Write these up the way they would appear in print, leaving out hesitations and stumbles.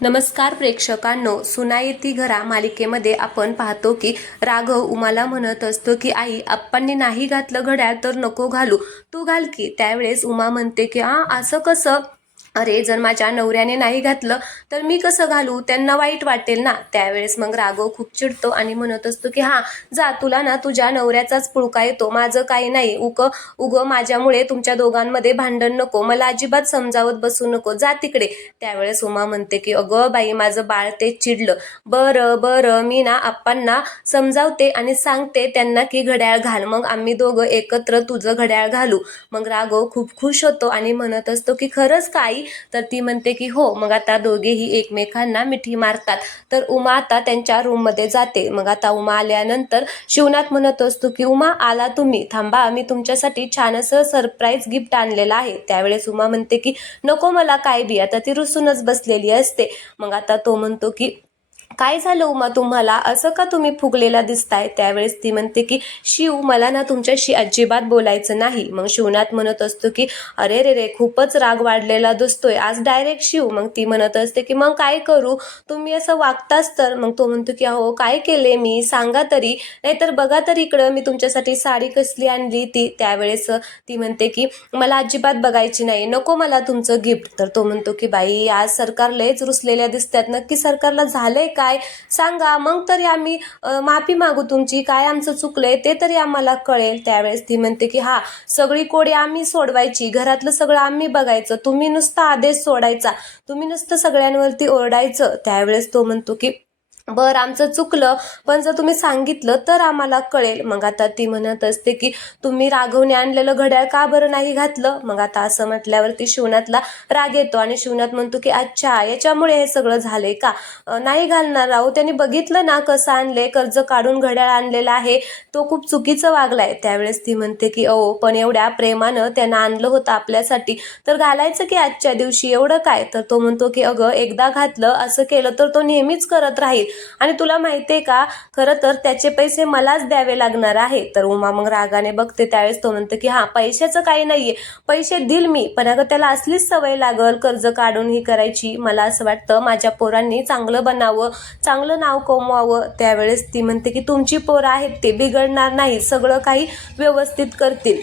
नमस्कार प्रेक्षकांनो, सुना येती घरा मालिकेमध्ये आपण पाहतो की राघव उमाला म्हणत असतो की आई, आप्पांनी नाही घातलं घड्याळ तर नको घालू, तू घाल की. त्यावेळेस उमा म्हणते की असं कसं, अरे जर माझ्या नवऱ्याने नाही घातलं तर मी कसं घालू, त्यांना वाईट वाटेल ना. त्यावेळेस मग राघव खूप चिडतो आणि म्हणत असतो की जा, तुला ना तुझ्या नवऱ्याचाच पुळका येतो, माझं काही नाही. उग माझ्यामुळे तुमच्या दोघांमध्ये भांडण नको, मला अजिबात समजावत बसू नको, जा तिकडे. त्यावेळेस उमा म्हणते की अगं बाई, माझं बाळ ते चिडलं. बरं मी ना आप्पांना समजावते आणि सांगते त्यांना की घड्याळ घाल, मग आम्ही दोघं एकत्र तुझं घड्याळ घालू. मग राघव खूप खुश होतो आणि म्हणत असतो की खरंच काही. तर ती म्हणते की हो. मग आता दोघेही एकमेकांना मिठी मारतात. तर उमा आता त्यांच्या रूम मध्ये जाते. मग आता उमा आल्यानंतर शिवनाथ म्हणत असतो की उमा, आला तुम्ही, थांबा, मी तुमच्यासाठी छान असं सरप्राईज गिफ्ट आणलेलं आहे. त्यावेळेस उमा म्हणते की नको मला काय बी. आता ती रुसूनच बसलेली असते. मग आता तो म्हणतो की काय झालं उमा, तुम्हाला असं का तुम्ही फुगलेला दिसताय. त्यावेळेस ती म्हणते की शिव, मला ना तुमच्याशी अजिबात बोलायचं नाही. मग शिवनाथ म्हणत असतो की अरे रे रे, खूपच राग वाढलेला दिसतोय आज डायरेक्ट शिव. मग ती म्हणत असते की मग काय करू, तुम्ही असं वागताच तर. मग तो म्हणतो की अहो काय केले मी, सांगा तरी, नाहीतर बघा तरी इकडं मी तुमच्यासाठी साडी कसली आणली ती. त्यावेळेस ती म्हणते की मला अजिबात बघायची नाही, नको मला तुमचं गिफ्ट. तर तो म्हणतो की बाई, आज सरकार लयच रुसलेल्या दिसतात, नक्की सरकारला झालंय काय सांगा, मग तरी आम्ही माफी मागू तुमची, काय आमचं चुकलंय ते तरी आम्हाला कळेल. त्यावेळेस ती म्हणते की सगळी कोडी आम्ही सोडवायची, घरातलं सगळं आम्ही बघायचं, तुम्ही नुसता आदेश सोडायचा, तुम्ही नुसतं सगळ्यांवरती ओरडायचं. त्यावेळेस तो म्हणतो की बरं, आमचं चुकलं, पण जर तुम्ही सांगितलं तर आम्हाला कळेल. मग आता ती म्हणत असते की तुम्ही राघवने आणलेलं घड्याळ का बरं नाही घातलं. मग आता असं म्हटल्यावरती शिवनाथला राग येतो आणि शिवनाथ म्हणतो की अच्छा, याच्यामुळे हे सगळं झालंय का, नाही घालणार राहू, त्यांनी बघितलं ना कसं आणले, कर्ज काढून घड्याळ आणलेला आहे, तो खूप चुकीचं वागलाय. त्यावेळेस ती म्हणते की पण एवढ्या प्रेमानं त्यानं आणलं होतं आपल्यासाठी, तर घालायचं की आजच्या दिवशी, एवढं काय. तर तो म्हणतो की अगं, एकदा घातलं, असं केलं तर तो नेहमीच करत राहील, आणि तुला माहितीये का, खरं तर त्याचे पैसे मलाच द्यावे लागणार आहे. तर उमा मग रागाने बघते. त्यावेळेस तो म्हणतो की पैशाचं काही नाहीये, पैसे दिल मी, पण अगं त्याला असलीच सवय लागल कर्ज काढून ही करायची. मला असं वाटतं माझ्या पोरांनी चांगलं बनावं, चांगलं नाव कमवावं. त्यावेळेस ती म्हणते की तुमची पोरं आहेत, ते बिघडणार नाही, सगळं काही व्यवस्थित करतील.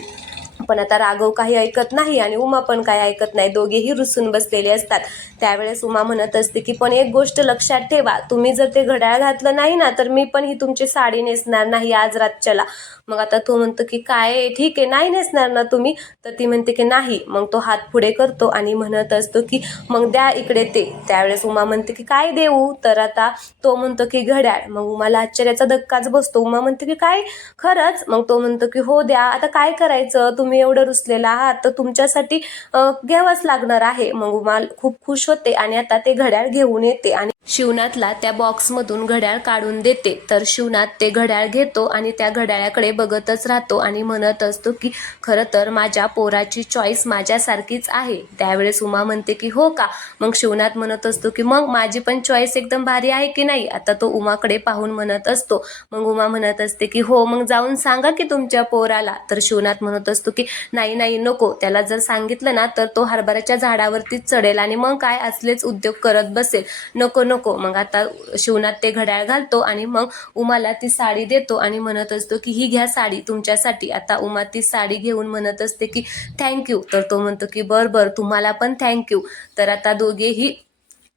पण आता राघव काही ऐकत नाही आणि उमा पण काही ऐकत नाही, दोघेही रुसून बसलेले असतात. त्यावेळेस उमा म्हणत असते की पण एक गोष्ट लक्षात ठेवा, तुम्ही जर ते घड्याळ घातलं नाही ना, तर मी पण ही तुमची साडी नेसणार नाही आज रातच्याला. मग आता तो म्हणतो की काय, ठीक आहे, नाही नेसणार ना तुम्ही. तर ती म्हणते की नाही. मग तो हात पुढे करतो आणि म्हणत असतो की मग द्या इकडे ते. त्यावेळेस उमा म्हणते की काय देऊ. तर आता तो म्हणतो की घड्याळ. मग उमाला आश्चर्याचा धक्काच बसतो. उमा म्हणते की काय, खरंच. मग तो म्हणतो की हो द्या, आता काय करायचं, तुम्ही एवढं रुसलेला आहात तर तुमच्यासाठी घ्यावंच लागणार आहे. मग उमा खूप खुश होते आणि आता ते घड्याळ घेऊन येते आणि शिवनाथला त्या बॉक्समधून घड्याळ काढून देते. तर शिवनाथ ते घड्याळ घेतो आणि त्या घड्याळाकडे बघतच राहतो आणि म्हणत असतो की खरं तर माझ्या पोराची चॉईस माझ्यासारखीच आहे. त्यावेळेस उमा म्हणते की हो का. मग शिवनाथ म्हणत असतो की मग माझी पण चॉईस एकदम भारी आहे की नाही. आता तो उमाकडे पाहून म्हणत असतो. मग उमा म्हणत असते की हो, मग जाऊन सांगा की तुमच्या पोराला. तर शिवनाथ म्हणत असतो की नाही नको, त्याला जर सांगितलं ना तर तो हरभऱ्याच्या झाडावरतीच चढेल आणि मग काय असलेच उद्योग करत बसेल, नको. मग आता शिवनाथ ते घड्याळ घालतो आणि मग उमाला ती साडी देतो आणि म्हणत असतो की ही घ्या साडी तुमच्यासाठी. आता उमा ती साडी घेऊन म्हणत असते की थँक्यू. तर तो म्हणतो की बरं तुम्हाला पण थँक्यू. तर आता दोघेही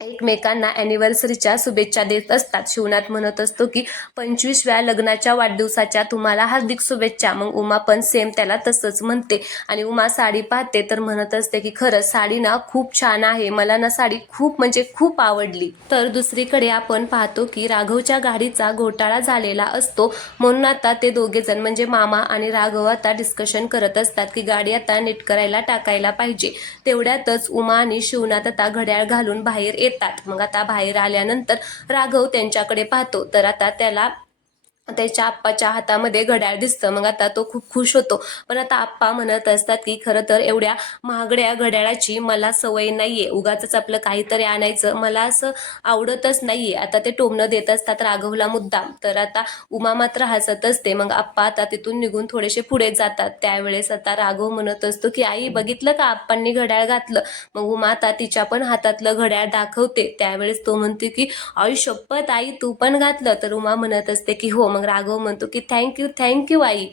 एकमेकांना अॅनिव्हर्सरीच्या शुभेच्छा देत असतात. शिवनाथ म्हणत असतो की 25व्या लग्नाच्या वाढदिवसाच्या तुम्हाला हार्दिक शुभेच्छा. मग उमा पण सेम त्याला तसंच म्हणते आणि उमा साडी पाहते तर म्हणत असते की खरंच साडी ना खूप छान आहे, मला ना साडी खूप म्हणजे खूप आवडली. तर दुसरीकडे आपण पाहतो की राघवच्या गाडीचा घोटाळा झालेला असतो, म्हणून आता ते दोघे जण म्हणजे मामा आणि राघव आता डिस्कशन करत असतात की गाडी आता नीट करायला टाकायला पाहिजे. तेवढ्यातच उमा आणि शिवनाथ आता घड्याळ घालून बाहेर येतात. मग आता बाहेर आल्यानंतर राघव त्यांच्याकडे पाहतो. तर आता त्याला त्याच्या आप्पाच्या हातामध्ये घड्याळ दिसतं. मग आता तो खूप खुश होतो. पण आता आप्पा म्हणत असतात की खरं तर एवढ्या महागड्या घड्याळाची मला सवय नाहीये, उगाचच आपलं काहीतरी आणायचं मला असं आवडतच नाहीये. आता ते टोमणं देत असतात राघवला मुद्दाम. तर आता उमा मात्र हसत असते. मग आप्पा आता तिथून निघून थोडेसे पुढे जातात. त्यावेळेस आता राघव म्हणत असतो की आई बघितलं का आप्पांनी घड्याळ घातलं. मग उमा आता तिच्या पण हातातलं घड्याळ दाखवते. त्यावेळेस तो म्हणते की आई शपथ आई तू पण घातलं. तर उमा म्हणत असते की हो. मग राघव म्हणतो की थँक्यू आई,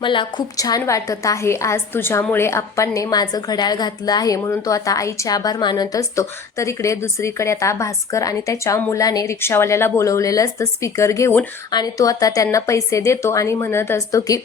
मला खूप छान वाटत आहे आज तुझ्यामुळे आप्पांनी माझं घड्याळ घातलं आहे. म्हणून तो आता आईचे आभार मानत असतो. तर इकडे दुसरीकडे आता भास्कर आणि त्याच्या मुलाने रिक्षावाल्याला बोलवलेलं असतं स्पीकर घेऊन, आणि तो आता त्यांना पैसे देतो आणि म्हणत असतो की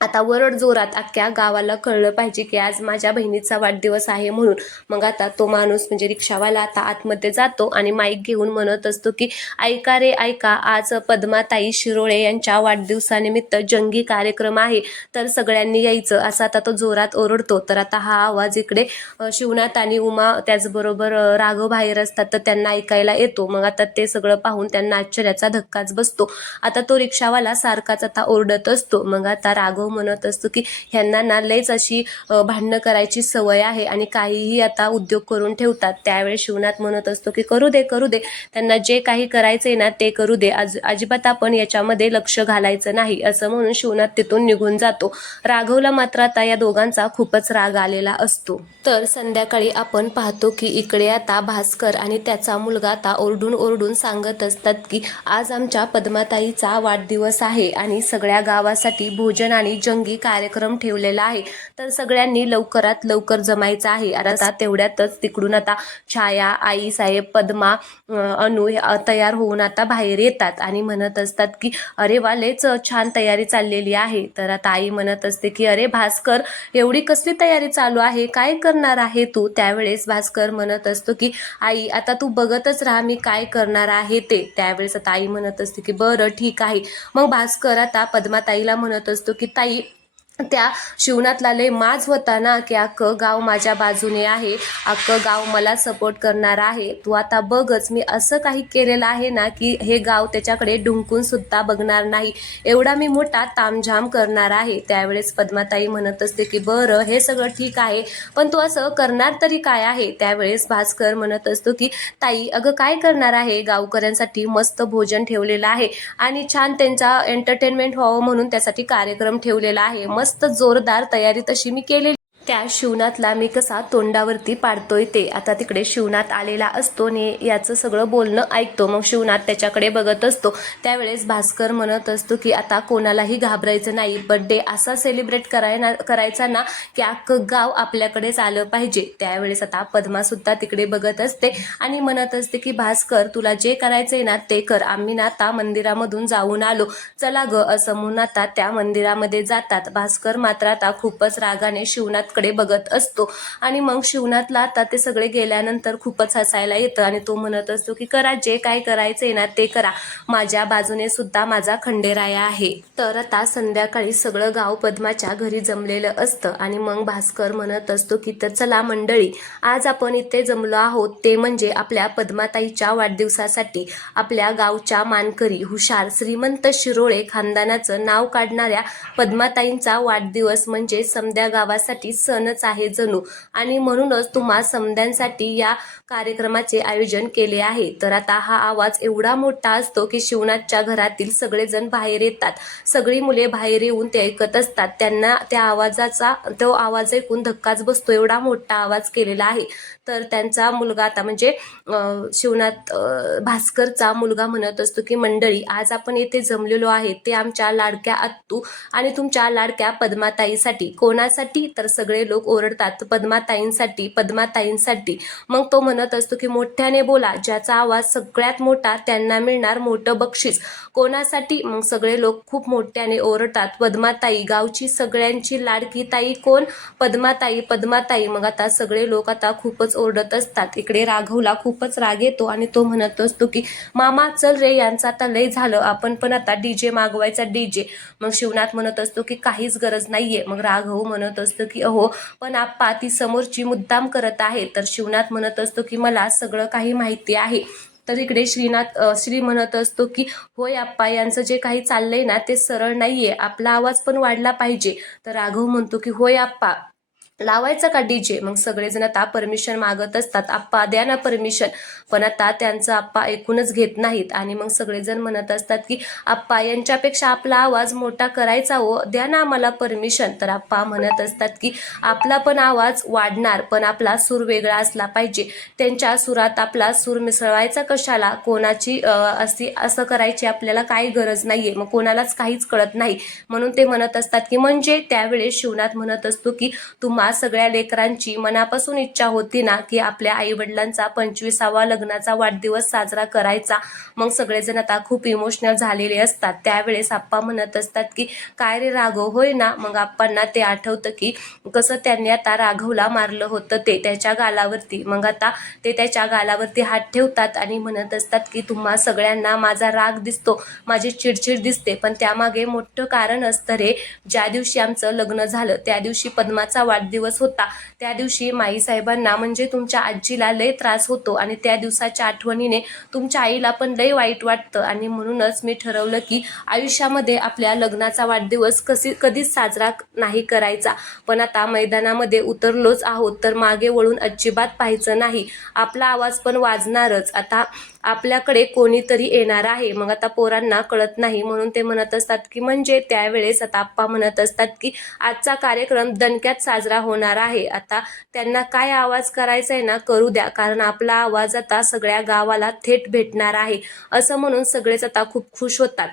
आता वरड जोरात अख्ख्या गावाला कळलं पाहिजे की आज माझ्या बहिणीचा वाढदिवस आहे म्हणून. मग आता तो माणूस म्हणजे रिक्षावाला आता आतमध्ये जातो आणि माईक घेऊन म्हणत असतो की ऐका रे ऐका, आज पद्माताई शिरोळे यांच्या वाढदिवसानिमित्त जंगी कार्यक्रम आहे, तर सगळ्यांनी यायचं, असं आता तो जोरात ओरडतो. तर आता हा आवाज इकडे शिवनाथ आणि उमा त्याचबरोबर राघव बाहेर असतात तर त्यांना ऐकायला येतो. मग आता ते सगळं पाहून त्यांना आश्चर्याचा धक्काच बसतो. आता तो रिक्षावाला सारखाच आता ओरडत असतो. मग आता राघव म्हणत असतो की ह्यांना ना लयच अशी भांडणं करायची सवय आहे आणि काहीही आता उद्योग करून ठेवतात. त्यावेळेस शिवनाथ म्हणत असतो की करू दे त्यांना जे काही करायचंय ना ते करू दे, अजिबात आपण याच्यामध्ये लक्ष घालायचं नाही, असं म्हणून शिवनाथ तिथून निघून जातो. राघवला मात्र आता या दोघांचा खूपच राग आलेला असतो. तर संध्याकाळी आपण पाहतो की इकडे आता भास्कर आणि त्याचा मुलगा आता ओरडून सांगत असतात की आज आमच्या पद्माताईचा वाढदिवस आहे आणि सगळ्या गावासाठी भोजन आणि जंगी कार्यक्रम ठेवलेला आहे, तर सगळ्यांनी लवकरात लवकर जमायचं आहे. आता तेवढ्यातच तिकडून आता छाया, आई साहेब, पद्मा, अनु तयार होऊन आता बाहेर येतात आणि म्हणत असतात की अरे वा लयच छान तयारी चाललेली आहे. तर आता आई म्हणत असते की अरे भास्कर एवढी कसली तयारी चालू आहे, काय करणार आहे तू. त्यावेळेस भास्कर म्हणत असतो की आई आता तू बघतच राहा मी काय करणार आहे ते. त्यावेळेस आता आई म्हणत असते की बरं ठीक आहे. मग भास्कर आता पद्माताईला म्हणत असतो की ताई त्या शिवनाथला लय माज होता ना की अख्खं गाव माझ्या बाजूने आहे, अख्खं गाव मला सपोर्ट करणार आहे. तू आता बघच मी असं काही केलेलं आहे ना की हे गाव त्याच्याकडे डुंकून सुद्धा बघणार नाही, एवढा मी मोठा तामझाम करणार आहे. त्यावेळेस पद्माताई म्हणत असते की बरं हे सगळं ठीक आहे, पण तू असं करणार तरी काय आहे. त्यावेळेस भास्कर म्हणत असतो की ताई अगं काय करणार आहे, गावकऱ्यांसाठी मस्त भोजन ठेवलेलं आहे आणि छान त्यांचा एंटरटेनमेंट व्हावं म्हणून त्यासाठी कार्यक्रम ठेवलेला आहे, मस्त जोरदार तयारी तशी मी केलेली. त्या शिवनाथला मी कसा तोंडावरती पाडतोय ते. आता तिकडे शिवनाथ आलेला असतो आणि याचं सगळं बोलणं ऐकतो. मग शिवनाथ त्याच्याकडे बघत असतो. त्यावेळेस भास्कर म्हणत असतो की आता कोणालाही घाबरायचं नाही, बर्थडे असा सेलिब्रेट करायचा ना की अख्खं गाव आपल्याकडेच आलं पाहिजे. त्यावेळेस आता पद्मा सुद्धा तिकडे बघत असते आणि म्हणत असते की भास्कर तुला जे करायचंय ना ते कर, आम्ही ना आता मंदिरामधून जाऊन आलो, चला ग, असं म्हणून आता त्या मंदिरामध्ये जातात. भास्कर मात्र आता खूपच रागाने शिवनाथ कडे बघत असतो आणि मग शिवनाथला आता ते सगळे गेल्यानंतर खूपच हसायला येतं आणि तो म्हणत असतो की करा जे काय करायचंय ना ते करा, माझ्या बाजूने सुद्धा माझा खंडेराया आहे. तर आता संध्याकाळी सगळं गाव पद्माच्या घरी जमलेलं असतं आणि मग भास्कर म्हणत असतो की तर चला मंडळी, आज आपण इथे जमलो आहोत ते म्हणजे आपल्या पद्माताईच्या वाढदिवसासाठी. आपल्या गावच्या मानकरी, हुशार, श्रीमंत शिरोळे खानदानाचं नाव काढणाऱ्या पद्माताईंचा वाढदिवस म्हणजे समद्या गावासाठी सणच आहे जणू, आणि म्हणूनच तुम्हा समद्यांसाठी या कार्यक्रमाचे आयोजन केले आहे. तर आता हा आवाज एवढा मोठा असतो की शिवनाथच्या घरातील सगळेजण बाहेर येतात. सगळी मुले बाहेर येऊन ते ऐकत असतात. त्यांना त्या आवाजाचा तो आवाज ऐकून धक्काच बसतो, एवढा मोठा आवाज केलेला आहे. तर त्यांचा मुलगा आता म्हणजे शिवनाथ भास्करचा मुलगा म्हणत असतो की मंडळी, आज आपण येथे जमलेलो आहे ते आमच्या लाडक्या आत्तू आणि तुमच्या लाडक्या पद्माताईसाठी. कोणासाठी, तर सगळे लोक ओरडतात पद्माताईंसाठी पद्माताईंसाठी. मग तो म्हणत असतो की मोठ्याने बोला, ज्याचा आवाज सगळ्यात मोठा त्यांना मिळणार मोठं बक्षीस. कोणासाठी, मग सगळे लोक खूप मोठ्याने ओरडतात पद्माताई, गावची सगळ्यांची लाडकी ताई कोण, पद्माताई पद्माताई. मग आता सगळे लोक आता खूपच ओरडत असतात. इकडे राघवला खूपच राग येतो आणि तो म्हणत असतो की मामा चल रे, यांचं आता लय झालं, आपण पण आता डीजे मागवायचा डीजे. मग शिवनाथ म्हणत असतो की काहीच गरज नाहीये. मग राघव म्हणत असतो की अहो पण आप्पा ती समोरची मुद्दाम करत आहे. तर शिवनाथ म्हणत असतो की मला सगळं काही माहिती आहे, तर इकडे श्री म्हणत असतो की होय आप्पा, यांचं जे काही चाललंय ना ते सरळ नाहीये, आपला आवाज पण वाढला पाहिजे. तर राघव म्हणतो की होय आप्पा, लावायचा का डीजे. मग सगळेजण आता परमिशन मागत असतात, आप्पा द्या ना परमिशन. पण आता त्यांचं आप्पा ऐकूनच घेत नाहीत आणि मग सगळेजण म्हणत असतात की आप्पा, यांच्यापेक्षा आपला आवाज मोठा करायचा हो, द्या ना आम्हाला परमिशन. तर आप्पा म्हणत असतात की आपला पण आवाज वाढणार, पण आपला सूर वेगळा असला पाहिजे. त्यांच्या सुरात आपला सूर मिसळवायचा कशाला, कोणाची असं करायची आपल्याला काही गरज नाहीये, मग कोणालाच काहीच कळत नाही. म्हणून ते म्हणत असतात की म्हणजे त्यावेळेस शिवनाथ म्हणत असतो की तुम्हा सगळ्या लेकरांची मनापासून इच्छा होती ना की आपल्या आई वडिलांचा 25वा लग्नाचा वाढदिवस साजरा करायचा. मग सगळेजण आता खूप इमोशनल झालेले असतात. त्यावेळेस आप्पा म्हणत असतात की काय रे राघव, होय ना. मग आप्पांना ते आठवतं की कसं त्यांनी आता राघवला मारलं होतं ते त्याच्या गालावरती. मग आता ते त्याच्या गालावरती हात ठेवतात आणि म्हणत असतात की तुम्हा सगळ्यांना माझा राग दिसतो, माझी चिडचिड दिसते, पण त्यामागे मोठं कारण असतं रे. ज्या दिवशी आमचं लग्न झालं त्या दिवशी पद्माचा वाढदिवस होता. त्या दिवशी माईसाहेबांना म्हणजे तुमच्या आजीला लय त्रास होतो आणि त्या दिवसाच्या आठवणीने तुमच्या आईला पण लय वाईट वाटतं आणि म्हणूनच मी ठरवलं की आयुष्यामध्ये आपल्या लग्नाचा वाढदिवस कधीच साजरा नाही करायचा. पण आता मैदानामध्ये उतरलोच आहोत तर मागे वळून अजिबात पाहायचं नाही. आपला आवाज पण वाजणारच. आता आपल्याकडे कोणीतरी येणार आहे. मग आता पोरांना कळत नाही म्हणून ते म्हणत असतात की म्हणजे त्यावेळेस आता आप्पा म्हणत असतात की आजचा कार्यक्रम दणक्यात साजरा होणार आहे. आता त्यांना काय आवाज करायचा आहे ना करू द्या, कारण आपला आवाज आता सगळ्या गावाला थेट भेटणार आहे. असं म्हणून सगळेच आता खूप खुश होतात.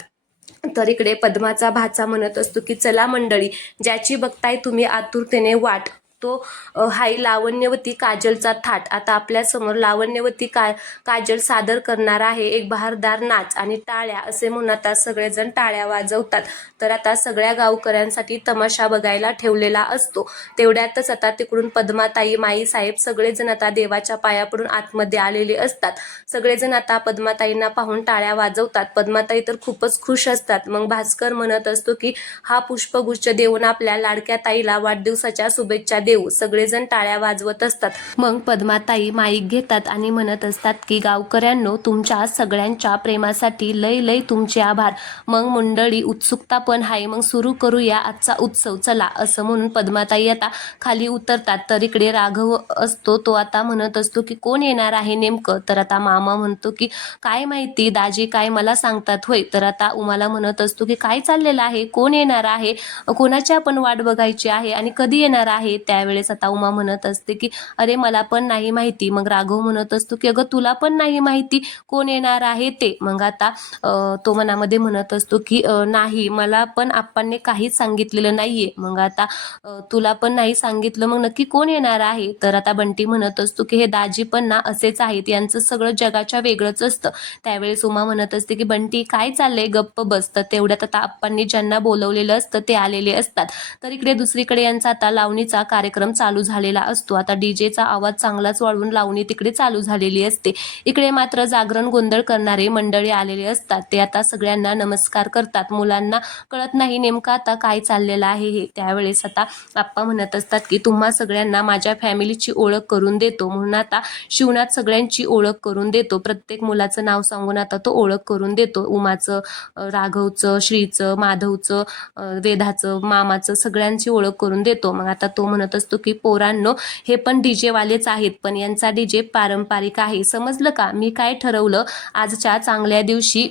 तर इकडे पद्माचा भाचा म्हणत असतो की चला मंडळी, ज्याची बघताय तुम्ही आतुरतेने वाट, तो हाय लावण्यवती काजलचा थाट. आता आपल्या समोर लावण्यवती काजल सादर करणार आहे एक बहारदार नाच आणि टाळ्या, असे म्हणून आता सगळेजण टाळ्या वाजवतात. तर आता सगळ्या गावकऱ्यांसाठी तमाशा बघायला ठेवलेला असतो. तेवढ्यातच आता तिकडून पद्माताई, माई साहेब सगळेजण आता देवाच्या पाया पडून आतमध्ये आलेले असतात. सगळेजण आता पद्माताईंना पाहून टाळ्या वाजवतात. पद्माताई तर खूपच खुश असतात. मग भास्कर म्हणत असतो की हा पुष्पगुच्छ देऊन आपल्या लाडक्या ताईला वाढदिवसाच्या शुभेच्छा देऊ. सगळेजण टाळ्या वाजवत असतात. मग पद्माताई माईक घेतात आणि म्हणत असतात की गावकऱ्यांनो, तुमच्या सगळ्यांच्या प्रेमासाठी लय लय तुमचे आभार. मग मंडळी उत्सुकता पण आहे, मग सुरू करूया आजचा उत्सव चला, असं म्हणून पद्माताई आता खाली उतरतात. तर इकडे राघव असतो, तो आता म्हणत असतो की कोण येणार आहे नेमकं. तर आता मामा म्हणतो की काय माहिती दाजी, काय मला सांगतात होय. तर आता उमाला म्हणत असतो की काय चाललेलं आहे, कोण येणार आहे, कोणाची आपण वाट बघायची आहे आणि कधी येणार आहे. त्यावेळेस आता उमा म्हणत असते की अरे मला पण नाही माहिती. मग राघव म्हणत असतो की अगं तुला पण नाही माहिती कोण येणार आहे ते. मग आता तो मनामध्ये म्हणत असतो की नाही, मला पण आप्पांनी काहीच सांगितलेलं नाहीये. मग आता तुला पण नाही सांगितलं, मग नक्की कोण येणार आहे. तर आता बंटी म्हणत असतो की हे दाजी पण ना असेच आहेत, यांचं सगळं जगाच्या वेगळंच असतं. त्यावेळेस उमा म्हणत असते की बंटी काय चाललंय, गप्प बस. तर तेवढ्यात आता आप्पांनी ज्यांना बोलवलेलं असतं ते आलेले असतात. तर इकडे दुसरीकडे यांचा आता लावणीचा कार्यक्रम चालू झालेला असतो. आता डीजेचा आवाज चांगलाच वाढवून लावणी तिकडे चालू झालेली असते. इकडे मात्र जागरण गोंधळ करणारे मंडळी आलेले असतात. ते आता सगळ्यांना नमस्कार करतात. मुलांना कळत नाही नेमकं आता काय चाललेलं आहे हे. त्यावेळेस आता आप्पा म्हणत असतात की तुम्हा सगळ्यांना माझ्या फॅमिलीची ओळख करून देतो. म्हणून आता शिवनाथ सगळ्यांची ओळख करून देतो. प्रत्येक मुलाचं नाव सांगून आता तो ओळख करून देतो. उमाचं, राघवचं, श्रीचं, माधवचं, वेदाचं, मामाचं, सगळ्यांची ओळख करून देतो. मग आता तो म्हणत असतो की पोरांनो, हे पण डीजे वालेच आहेत, पण यांचा डीजे पारंपरिक आहे, समजलं का. मी काय ठरवलं, आजच्या चांगल्या दिवशी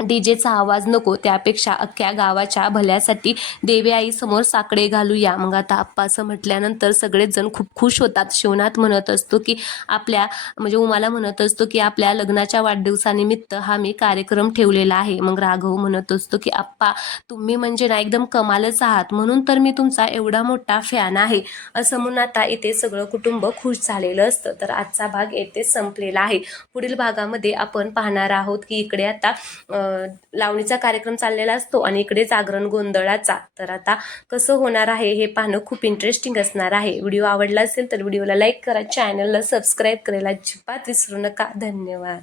डीजेचा आवाज नको, त्यापेक्षा अख्ख्या गावाच्या भल्यासाठी देवी आई समोर साकडे घालूया. मग आता आप्पा असं म्हटल्यानंतर सगळेच जण खूप खुश होतात. शिवनाथ म्हणत असतो की आपल्या म्हणजे उमाला म्हणत असतो की आपल्या लग्नाच्या वाढदिवसानिमित्त हा मी कार्यक्रम ठेवलेला आहे. मग राघव म्हणत असतो की आप्पा तुम्ही म्हणजे ना एकदम कमालच आहात, म्हणून तर मी तुमचा एवढा मोठा फॅन आहे. असं म्हणून आता इथे सगळं कुटुंब खुश झालेलं असतं. तर आजचा भाग येथे संपलेला आहे. पुढील भागामध्ये आपण पाहणार आहोत की इकडे आता लावणीचा कार्यक्रम चाललेला असतो आणि इकडे जागरण गोंधळाचा. तर आता कसं होणार आहे हे पाहणं खूप इंटरेस्टिंग असणार आहे. व्हिडिओ आवडला असेल तर व्हिडिओला लाईक करा, चॅनलला सबस्क्राईब करायला अजिबात विसरू नका. धन्यवाद.